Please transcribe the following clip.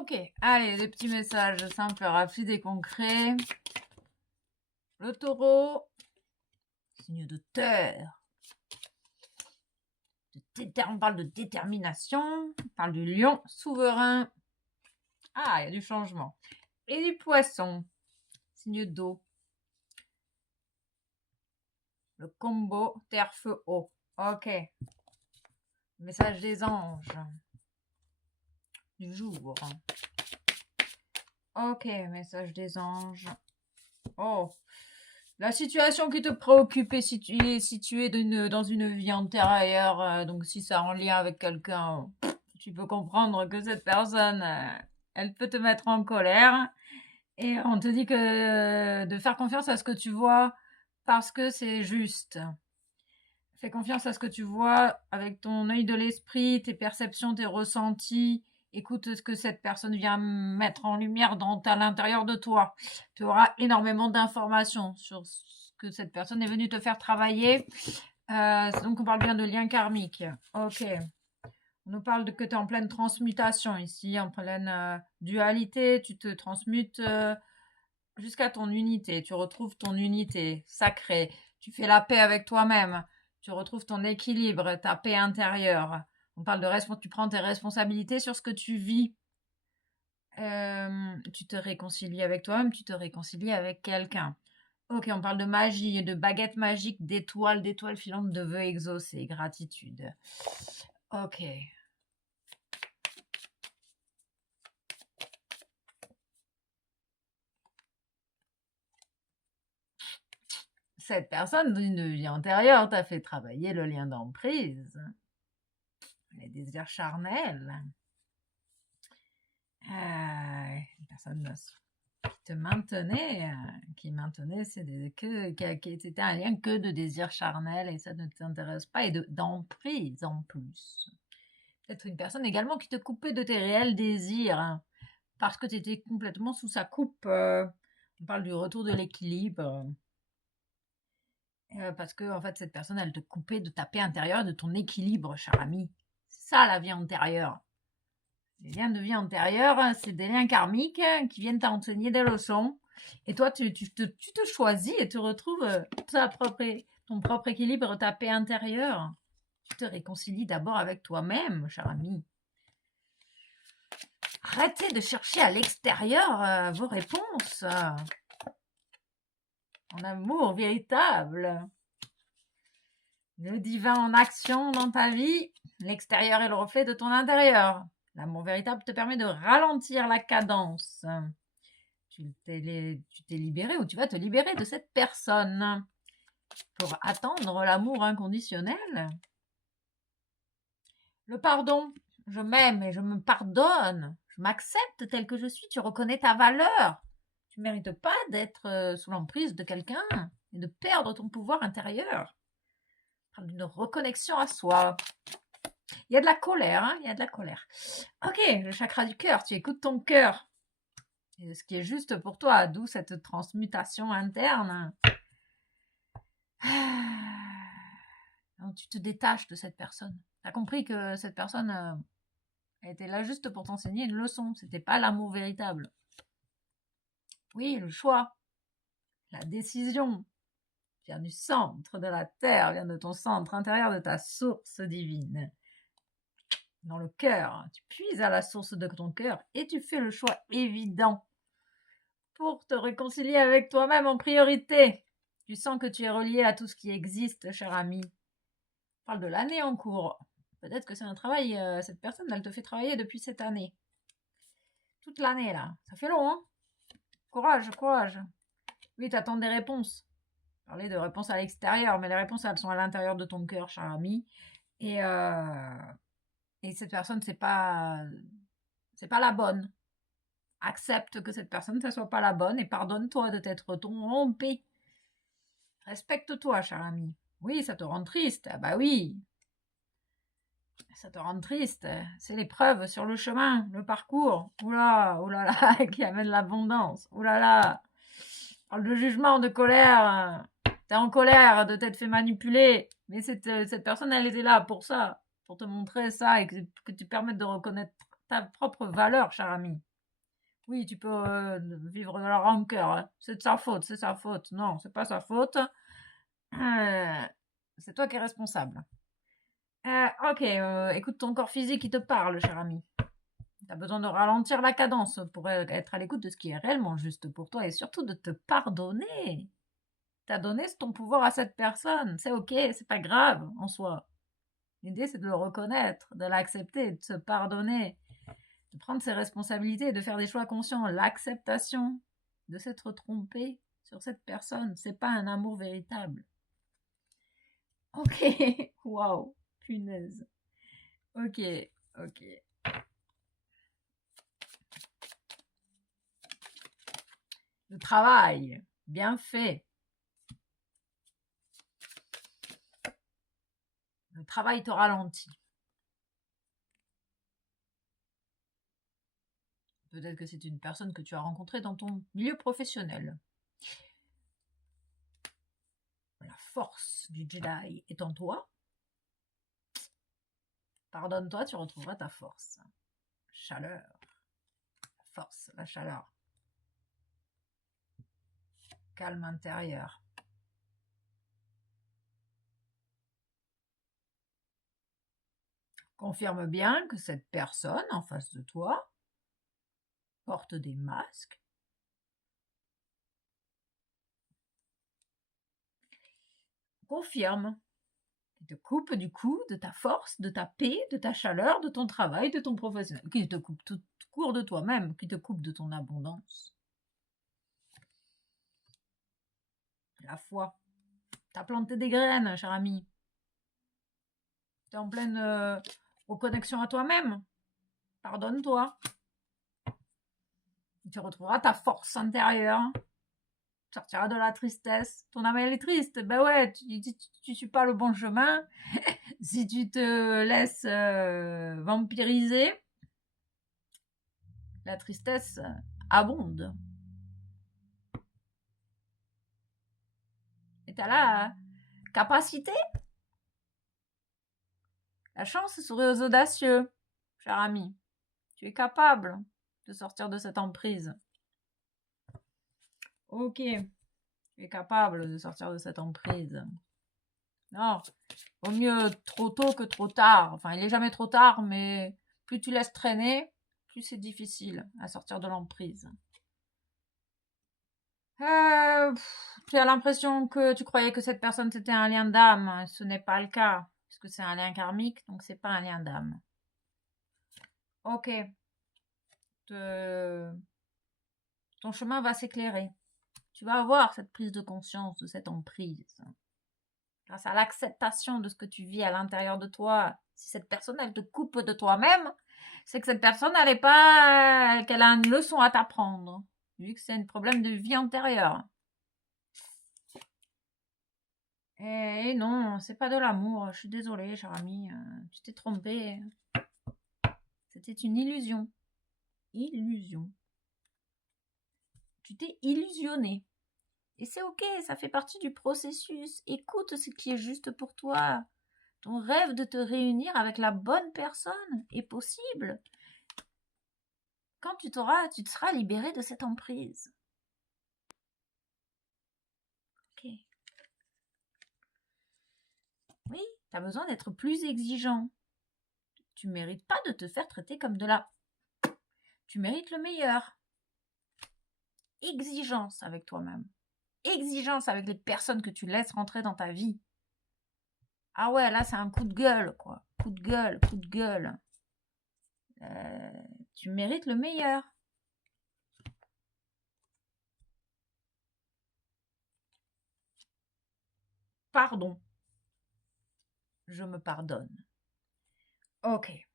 Ok, allez, des petits messages simples, rapides et concrets. Le taureau, signe de terre. On parle de détermination. On parle du lion, souverain. Ah, il y a du changement. Et du poisson, signe d'eau. Le combo terre, feu, eau. Ok. Message des anges. Du jour. Ok, message des anges. Oh. La situation qui te préoccupe est située dans une vie antérieure. Donc, si ça a en lien avec quelqu'un, tu peux comprendre que cette personne, elle peut te mettre en colère. Et on te dit que de faire confiance à ce que tu vois parce que c'est juste. Fais confiance à ce que tu vois avec ton œil de l'esprit, tes perceptions, tes ressentis. Écoute ce que cette personne vient mettre en lumière à l'intérieur de toi. Tu auras énormément d'informations sur ce que cette personne est venue te faire travailler. Donc, on parle bien de lien karmique. Ok. On nous parle que tu es en pleine transmutation ici, en pleine dualité. Tu te transmutes jusqu'à ton unité. Tu retrouves ton unité sacrée. Tu fais la paix avec toi-même. Tu retrouves ton équilibre, ta paix intérieure. On parle de tu prends tes responsabilités sur ce que tu vis. Tu te réconcilies avec toi-même, tu te réconcilies avec quelqu'un. Ok, on parle de magie, de baguette magique, d'étoiles filantes, de vœux exaucés, gratitude. Ok. Cette personne d'une vie antérieure t'a fait travailler le lien d'emprise, les désirs charnels. Une personne qui te maintenait, c'était un lien que de désir charnel et ça ne t'intéresse pas et d'emprise en plus. Peut-être une personne également qui te coupait de tes réels désirs parce que tu étais complètement sous sa coupe. On parle du retour de l'équilibre. Parce que en fait, cette personne, elle te coupait de ta paix intérieure, de ton équilibre, cher ami. C'est ça la vie antérieure. Les liens de vie antérieure, c'est des liens karmiques qui viennent t'enseigner des leçons. Et toi, tu te choisis et tu retrouves ton propre équilibre, ta paix intérieure. Tu te réconcilies d'abord avec toi-même, cher ami. Arrêtez de chercher à l'extérieur vos réponses. En amour véritable. Le divin en action dans ta vie. L'extérieur est le reflet de ton intérieur. L'amour véritable te permet de ralentir la cadence. Tu t'es libéré ou tu vas te libérer de cette personne pour attendre l'amour inconditionnel. Le pardon. Je m'aime et je me pardonne. Je m'accepte tel que je suis. Tu reconnais ta valeur. Tu ne mérites pas d'être sous l'emprise de quelqu'un et de perdre ton pouvoir intérieur. On parle d'une reconnexion à soi. Il y a de la colère, hein, il y a de la colère. Ok, le chakra du cœur, tu écoutes ton cœur. Et ce qui est juste pour toi, d'où cette transmutation interne. Donc, tu te détaches de cette personne. Tu as compris que cette personne était là juste pour t'enseigner une leçon. C'était pas l'amour véritable. Oui, le choix, la décision vient du centre de la terre, vient de ton centre intérieur, de ta source divine. Dans le cœur, tu puises à la source de ton cœur et tu fais le choix évident pour te réconcilier avec toi-même en priorité. Tu sens que tu es relié à tout ce qui existe, cher ami. On parle de l'année en cours. Peut-être que c'est un travail, cette personne, elle te fait travailler depuis cette année. Toute l'année, là. Ça fait long, hein? Courage, courage. Oui, t'attends des réponses. Parler de réponses à l'extérieur, mais les réponses, elles sont à l'intérieur de ton cœur, cher ami. Et cette personne, c'est pas la bonne. Accepte que cette personne, ça soit pas la bonne et pardonne-toi de t'être trompé. Respecte-toi, cher ami. Oui, ça te rend triste. Ah bah oui. Ça te rend triste. C'est l'épreuve sur le chemin, le parcours. Oula, oula là, qui amène l'abondance. Oula là. Parle de jugement, de colère. T'es en colère de t'être fait manipuler. Mais cette personne, elle était là pour ça. Pour te montrer ça et que tu permettes de reconnaître ta propre valeur, cher ami. Oui, tu peux vivre dans la rancœur. Hein. C'est de sa faute, c'est sa faute. Non, c'est pas sa faute. C'est toi qui es responsable. Ok, écoute ton corps physique qui te parle, cher ami. Tu as besoin de ralentir la cadence pour être à l'écoute de ce qui est réellement juste pour toi et surtout de te pardonner. Tu as donné ton pouvoir à cette personne. C'est ok, c'est pas grave en soi. L'idée, c'est de le reconnaître, de l'accepter, de se pardonner, de prendre ses responsabilités, de faire des choix conscients. L'acceptation de s'être trompé sur cette personne, c'est pas un amour véritable. Ok, waouh, punaise. Ok, ok. Le travail, bien fait. Le travail te ralentit. Peut-être que c'est une personne que tu as rencontrée dans ton milieu professionnel. La force du Jedi est en toi. Pardonne-toi, tu retrouveras ta force. Chaleur. La force, la chaleur. Calme intérieur. Confirme bien que cette personne en face de toi porte des masques. Confirme. Qui te coupe du coup de ta force, de ta paix, de ta chaleur, de ton travail, de ton professionnel. Qui te coupe tout court de toi-même, qui te coupe de ton abondance. La foi. T'as planté des graines, cher ami. T'es en pleine reconnexion à toi-même. Pardonne-toi. Tu retrouveras ta force intérieure. Tu sortiras de la tristesse. Ton âme, elle est triste. Ben ouais, tu suis pas le bon chemin. Si tu te laisses vampiriser, la tristesse abonde. Et t'as la capacité. La chance sourit aux audacieux, cher ami. Tu es capable de sortir de cette emprise. Ok, tu es capable de sortir de cette emprise. Non, vaut mieux trop tôt que trop tard. Enfin, il n'est jamais trop tard, mais plus tu laisses traîner, plus c'est difficile à sortir de l'emprise. Tu as l'impression que tu croyais que cette personne c'était un lien d'âme. Ce n'est pas le cas, puisque c'est un lien karmique, donc c'est pas un lien d'âme. Ok. Ton chemin va s'éclairer. Tu vas avoir cette prise de conscience de cette emprise. Grâce à l'acceptation de ce que tu vis à l'intérieur de toi. Si cette personne, elle te coupe de toi-même, c'est que cette personne, elle est pas, qu'elle a une leçon à t'apprendre. Vu que c'est un problème de vie antérieure. Et non, c'est pas de l'amour. Je suis désolée, cher ami. Tu t'es trompé. C'était une illusion. Illusion. Tu t'es illusionné. Et c'est ok, ça fait partie du processus. Écoute ce qui est juste pour toi. Ton rêve de te réunir avec la bonne personne est possible. Quand tu te seras libéré de cette emprise. Ok. Oui, tu as besoin d'être plus exigeant. Tu ne mérites pas de te faire traiter comme de la... Tu mérites le meilleur. Exigence avec toi-même. Exigence avec les personnes que tu laisses rentrer dans ta vie. Ah ouais, là c'est un coup de gueule, quoi. Coup de gueule, coup de gueule. Tu mérites le meilleur. Pardon. Je me pardonne. Ok.